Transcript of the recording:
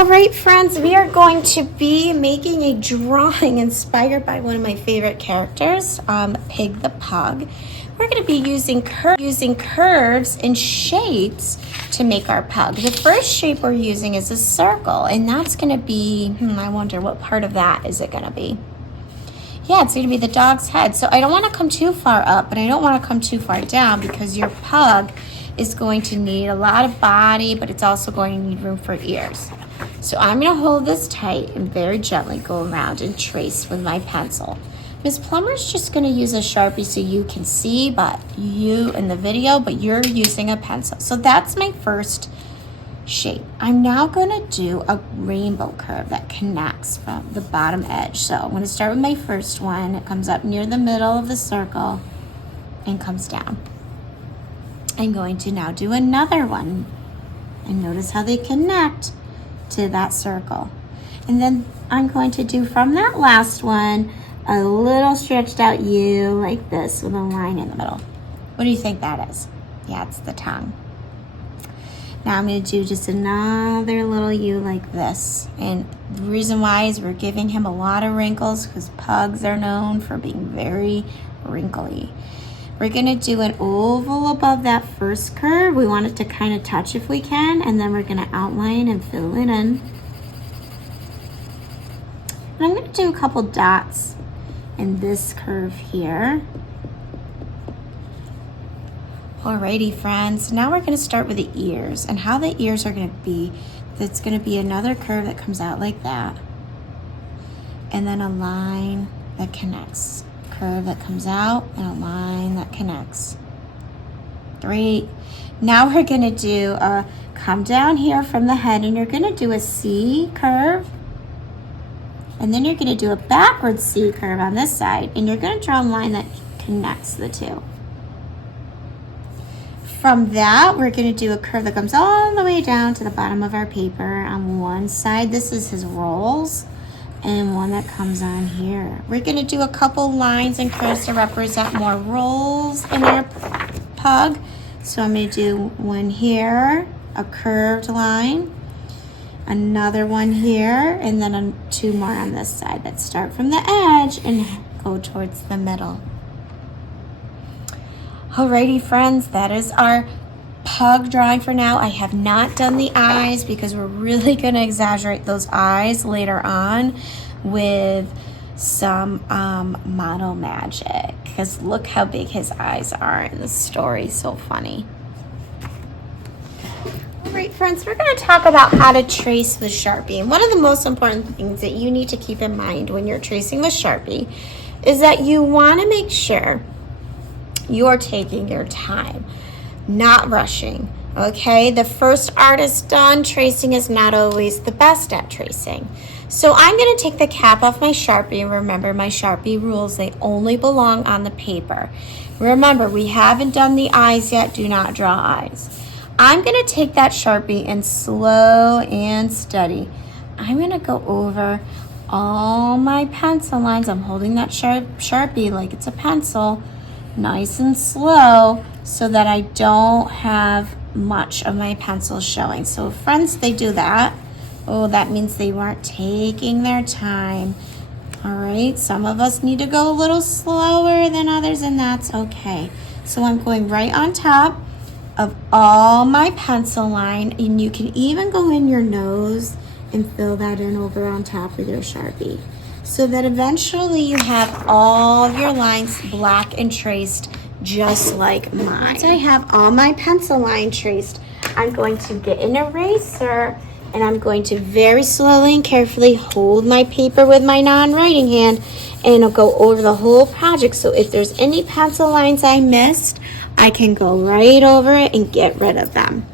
All right, friends, we are going to be making a drawing inspired by one of my favorite characters, Pig the Pug. We're going to be using curves and shapes to make our pug. The first shape we're using is a circle, and that's going to be, I wonder what part of that is it going to be? Yeah, it's going to be the dog's head. So I don't want to come too far up, but I don't want to come too far down because your pug is going to need a lot of body, but it's also going to need room for ears. So I'm going to hold this tight and very gently go around and trace with my pencil. Ms. Plummer's just going to use a Sharpie so you can see, but you in the video, but you're using a pencil. So that's my first shape. I'm now going to do a rainbow curve that connects from the bottom edge. So I'm going to start with my first one. It comes up near the middle of the circle and comes down. I'm going to now do another one and notice how they connect to that circle. And then I'm going to do from that last one a little stretched out U like this with a line in the middle. What do you think that is? Yeah, it's the tongue. Now I'm going to do just another little U like this. And the reason why is we're giving him a lot of wrinkles because pugs are known for being very wrinkly. We're going to do an oval above that first curve. We want it to kind of touch if we can, and then we're going to outline and fill it in. And I'm going to do a couple dots in this curve here. Alrighty, friends. Now we're going to start with the ears, and how the ears are going to be. It's going to be another curve that comes out like that, and then a line that connects. Curve that comes out and a line that connects. Great. Now we're going to do a come down here from the head, and you're going to do a C curve, and then you're going to do a backward C curve on this side, and you're going to draw a line that connects the two. From that, we're going to do a curve that comes all the way down to the bottom of our paper on one side. This is his rolls. And one that comes on here. We're going to do a couple lines and curves to represent more rolls in our pug. So I'm going to do one here, a curved line, another one here, and then two more on this side that start from the edge and go towards the middle. Alrighty, friends, that is our pug drawing for now. I have not done the eyes because we're really going to exaggerate those eyes later on with some model magic, because look how big his eyes are in the story. So funny. All right, friends, we're going to talk about how to trace with Sharpie. And one of the most important things that you need to keep in mind when you're tracing with Sharpie is that you want to make sure you're taking your time, not rushing. Okay, the first artist done tracing is not always the best at tracing. So I'm going to take the cap off my Sharpie. Remember my Sharpie rules, they only belong on the paper. Remember, we haven't done the eyes yet. Do not draw eyes. I'm going to take that Sharpie and slow and steady, I'm going to go over all my pencil lines. I'm holding that Sharpie like it's a pencil, nice and slow, so that I don't have much of my pencil showing. So friends, they do that. Oh, that means they weren't taking their time. All right, some of us need to go a little slower than others, and that's okay. So I'm going right on top of all my pencil line, and you can even go in your nose and fill that in over on top with your Sharpie, so that eventually you have all of your lines black and traced just like mine. Once I have all my pencil line traced, I'm going to get an eraser, and I'm going to very slowly and carefully hold my paper with my non-writing hand, and I'll go over the whole project. So if there's any pencil lines I missed, I can go right over it and get rid of them.